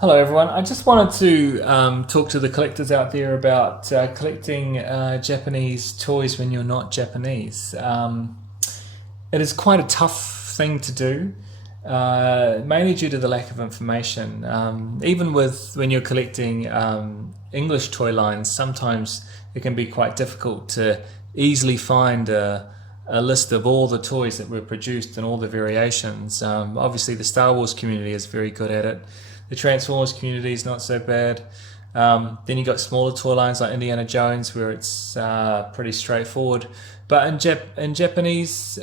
Hello everyone, I just wanted to talk to the collectors out there about collecting Japanese toys when you're not Japanese. It is quite a tough thing to do, mainly due to the lack of information. Even with when you're collecting English toy lines, sometimes it can be quite difficult to easily find a list of all the toys that were produced and all the variations. Obviously, the Star Wars community is very good at it. The Transformers community is not so bad. Then you got smaller toy lines like Indiana Jones, where it's pretty straightforward. But in Japanese,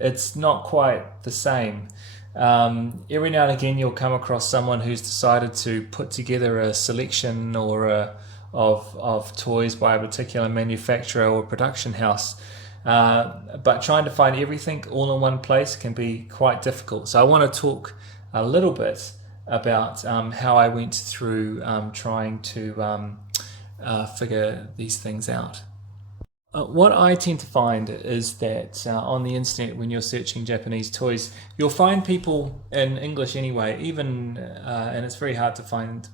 it's not quite the same. Every now and again, you'll come across someone who's decided to put together a selection of toys by a particular manufacturer or production house. But trying to find everything all in one place can be quite difficult. So I want to talk a little bit about how I went through trying to figure these things out. What I tend to find is that on the internet, when you're searching Japanese toys, you'll find people in English anyway, even, and it's very hard to find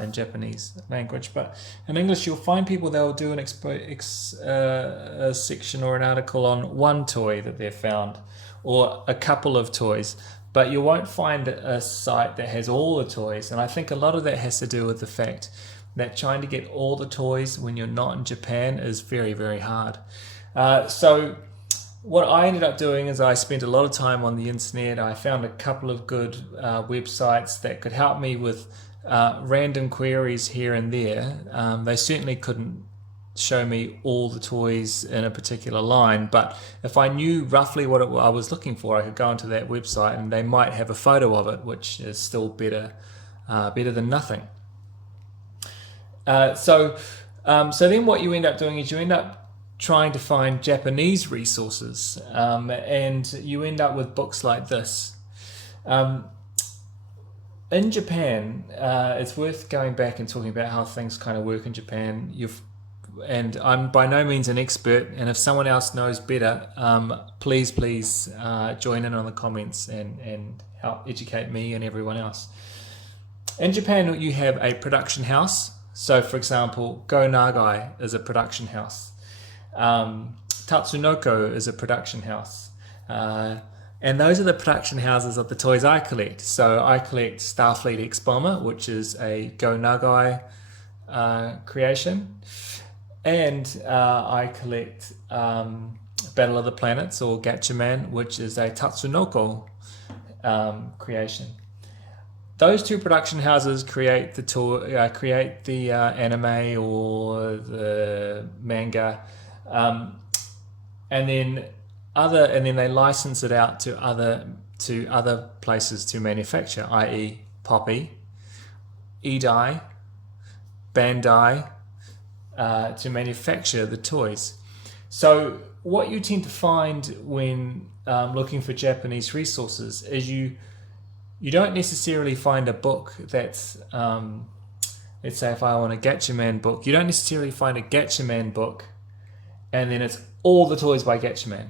in Japanese language, but in English you'll find people, they'll do a section or an article on one toy that they've found, or a couple of toys, but you won't find a site that has all the toys. And I think a lot of that has to do with the fact that trying to get all the toys when you're not in Japan is very, very hard. So what I ended up doing is I spent a lot of time on the internet. I found a couple of good websites that could help me with random queries here and there. They certainly couldn't show me all the toys in a particular line, but if I knew roughly what I was looking for, I could go onto that website and they might have a photo of it, which is still better than nothing. So then what you end up doing is you end up trying to find Japanese resources, and you end up with books like this. In Japan, it's worth going back and talking about how things kind of work in Japan. And I'm by no means an expert, and if someone else knows better, please join in on the comments and help educate me and everyone else. In Japan, you have a production house. So, for example, Go Nagai is a production house. Tatsunoko is a production house. And those are the production houses of the toys I collect. So I collect Starfleet X Bomber, which is a Go Nagai creation. And I collect Battle of the Planets, or Gatchaman, which is a Tatsunoko creation. Those two production houses create the anime or the manga, and then they license it out to other places to manufacture, i.e., Poppy, Edai, Bandai, to manufacture the toys. So what you tend to find when looking for Japanese resources is you don't necessarily find a book that's, let's say if I want a Gatchaman book, you don't necessarily find a Gatchaman book and then it's all the toys by Gatchaman.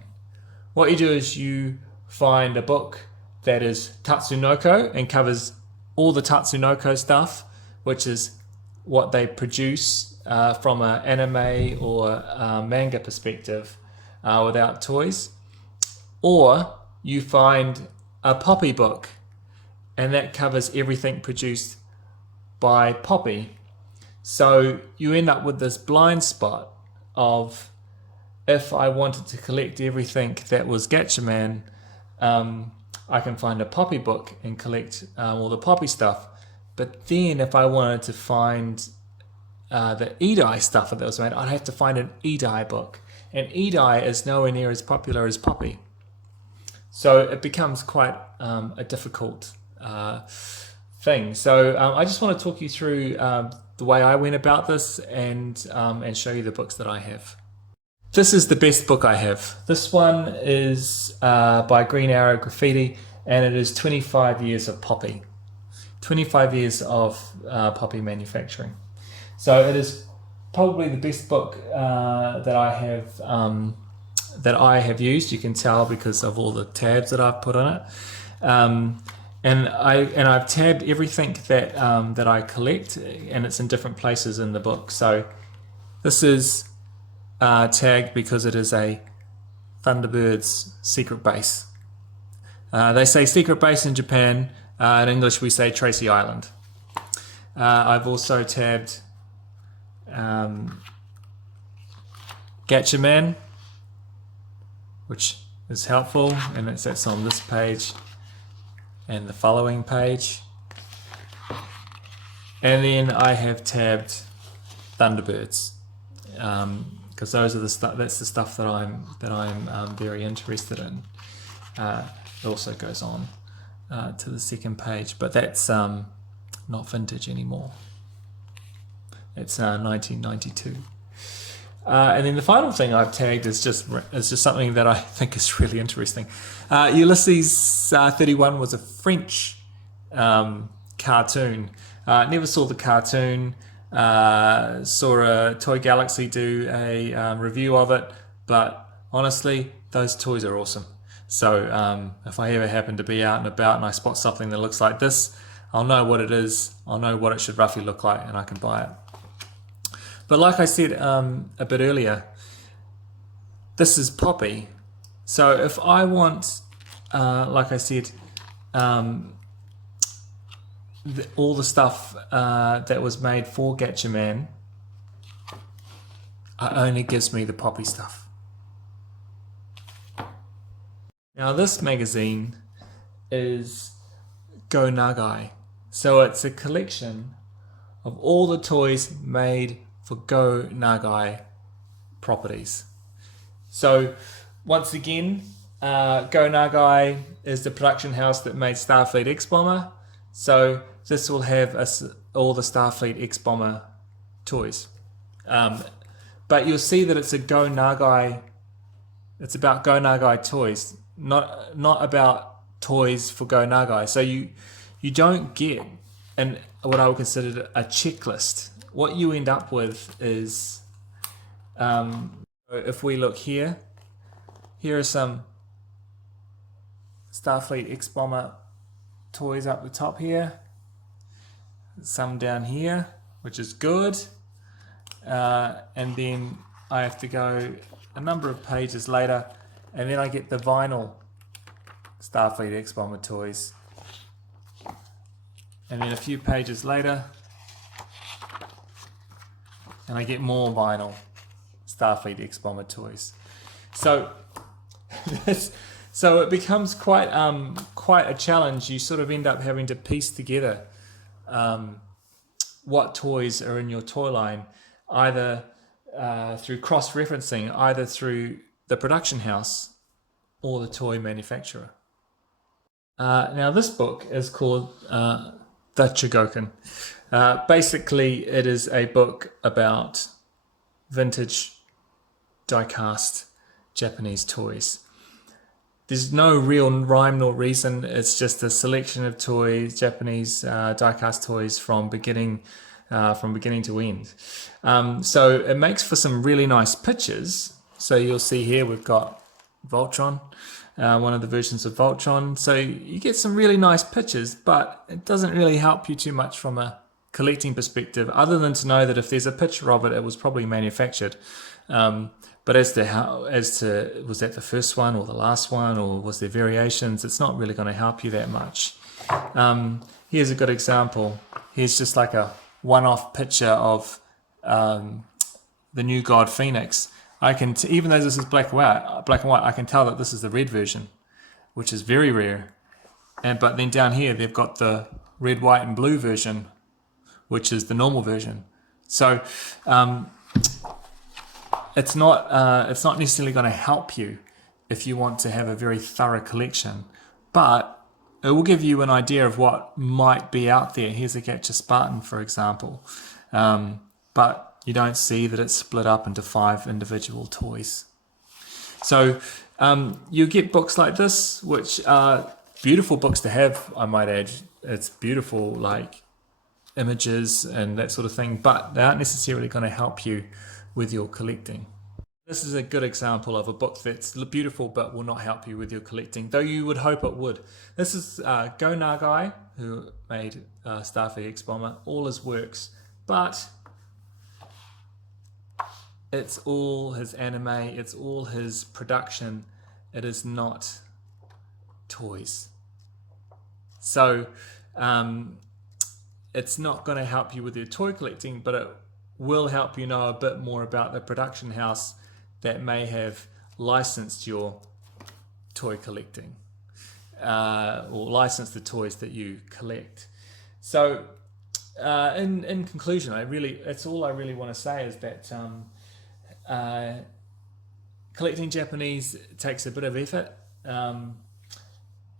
What you do is you find a book that is Tatsunoko and covers all the Tatsunoko stuff, which is what they produce from an anime or manga perspective without toys. Or you find a Poppy book, and that covers everything produced by Poppy. So you end up with this blind spot of, if I wanted to collect everything that was Gatchaman, I can find a Poppy book and collect all the Poppy stuff. But then if I wanted to find the Edai stuff that was made, I'd have to find an Edai book. And Edai is nowhere near as popular as Poppy. So it becomes quite a difficult thing. So I just want to talk you through the way I went about this and show you the books that I have. This is the best book I have. This one is by Green Arrow Graffiti, and it is 25 years of Poppy. 25 years of Poppy manufacturing. So it is probably the best book that I have used. You can tell because of all the tabs that I've put on it. and I've tabbed everything that that I collect, and it's in different places in the book. So this is tagged because it is a Thunderbird's secret base. They say secret base in Japan. In English, we say Tracy Island. I've also tabbed Gatchaman, which is helpful, and that's on this page and the following page. And then I have tabbed Thunderbirds, because those are the stuff. That's the stuff that I'm very interested in. It also goes on to the second page, but that's not vintage anymore. It's 1992. And then the final thing I've tagged is just something that I think is really interesting. Ulysses 31 was a French cartoon. Never saw the cartoon. Saw a Toy Galaxy do a review of it, but honestly, those toys are awesome. So if I ever happen to be out and about and I spot something that looks like this, I'll know what it is, I'll know what it should roughly look like, and I can buy it. But like I said a bit earlier, this is Poppy. So if I want, like I said, all the stuff that was made for Gatchaman, it only gives me the Poppy stuff. Now this magazine is Go Nagai. So it's a collection of all the toys made for Go Nagai properties. So once again, Go Nagai is the production house that made Starfleet X-Bomber. So this will have all the Starfleet X-Bomber toys. But you'll see that it's a Go Nagai, it's about Go Nagai toys, not about toys for Go Nagai. So you don't get what I would consider a checklist. What you end up with is, if we look here are some Starfleet X-Bomber toys up the top here, some down here, which is good, and then I have to go a number of pages later, and then I get the vinyl Starfleet X-Bomber toys, and then a few pages later, and I get more vinyl Starfleet X-Bomber toys. So so it becomes quite a challenge. You sort of end up having to piece together what toys are in your toy line, either through cross-referencing, either through the production house or the toy manufacturer. Now this book is called Thatchergoken. Basically, it is a book about vintage die-cast Japanese toys. There's no real rhyme nor reason. It's just a selection of toys, Japanese die-cast toys from beginning to end. So it makes for some really nice pictures. So you'll see here we've got Voltron, one of the versions of Voltron. So you get some really nice pictures, but it doesn't really help you too much from a collecting perspective, other than to know that if there's a picture of it, it was probably manufactured. But as to was that the first one or the last one, or was there variations, it's not really going to help you that much. Here's a good example. Here's just like a one-off picture of the new God Phoenix. I can even though this is black and white, I can tell that this is the red version, which is very rare. But then down here they've got the red, white, and blue version, which is the normal version. So it's not necessarily going to help you if you want to have a very thorough collection, but it will give you an idea of what might be out there. Here's a Gatcha Spartan, for example, but you don't see that it's split up into 5 individual toys. So you get books like this, which are beautiful books to have, I might add. It's beautiful, like images and that sort of thing, but they aren't necessarily going to help you with your collecting. This is a good example of a book that's beautiful but will not help you with your collecting, though you would hope it would. This is Go Nagagai, who made Starfleet X-Bomber, all his works, but it's all his anime, it's all his production, it is not toys. So it's not going to help you with your toy collecting, but it will help you know a bit more about the production house that may have licensed your toy collecting or licensed the toys that you collect. So in conclusion, that's all I really want to say is that collecting Japanese takes a bit of effort,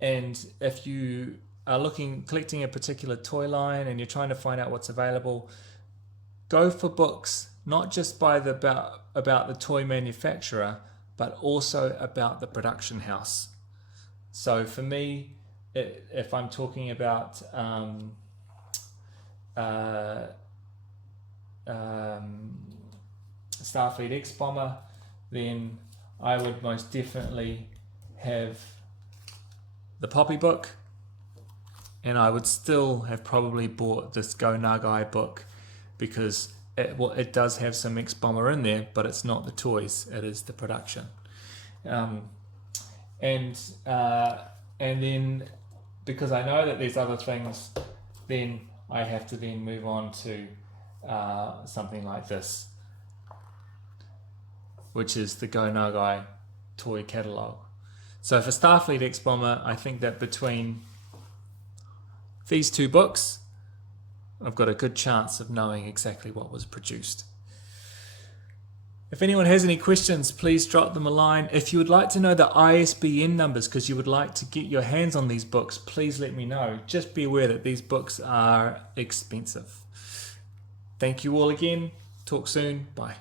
and if you are collecting a particular toy line and you're trying to find out what's available, go for books not just about the toy manufacturer, but also about the production house. So for me, if I'm talking about Starfleet X-Bomber, then I would most definitely have the Poppy book, and I would still have probably bought this Go Nagai book, because it does have some X-Bomber in there, but it's not the toys, it is the production. And then because I know that there's other things, then I have to then move on to something like this, which is the Go Nagai toy catalogue. So for Starfleet X-Bomber, I think that between these two books, I've got a good chance of knowing exactly what was produced. If anyone has any questions, please drop them a line. If you would like to know the ISBN numbers because you would like to get your hands on these books, please let me know. Just be aware that these books are expensive. Thank you all again. Talk soon. Bye.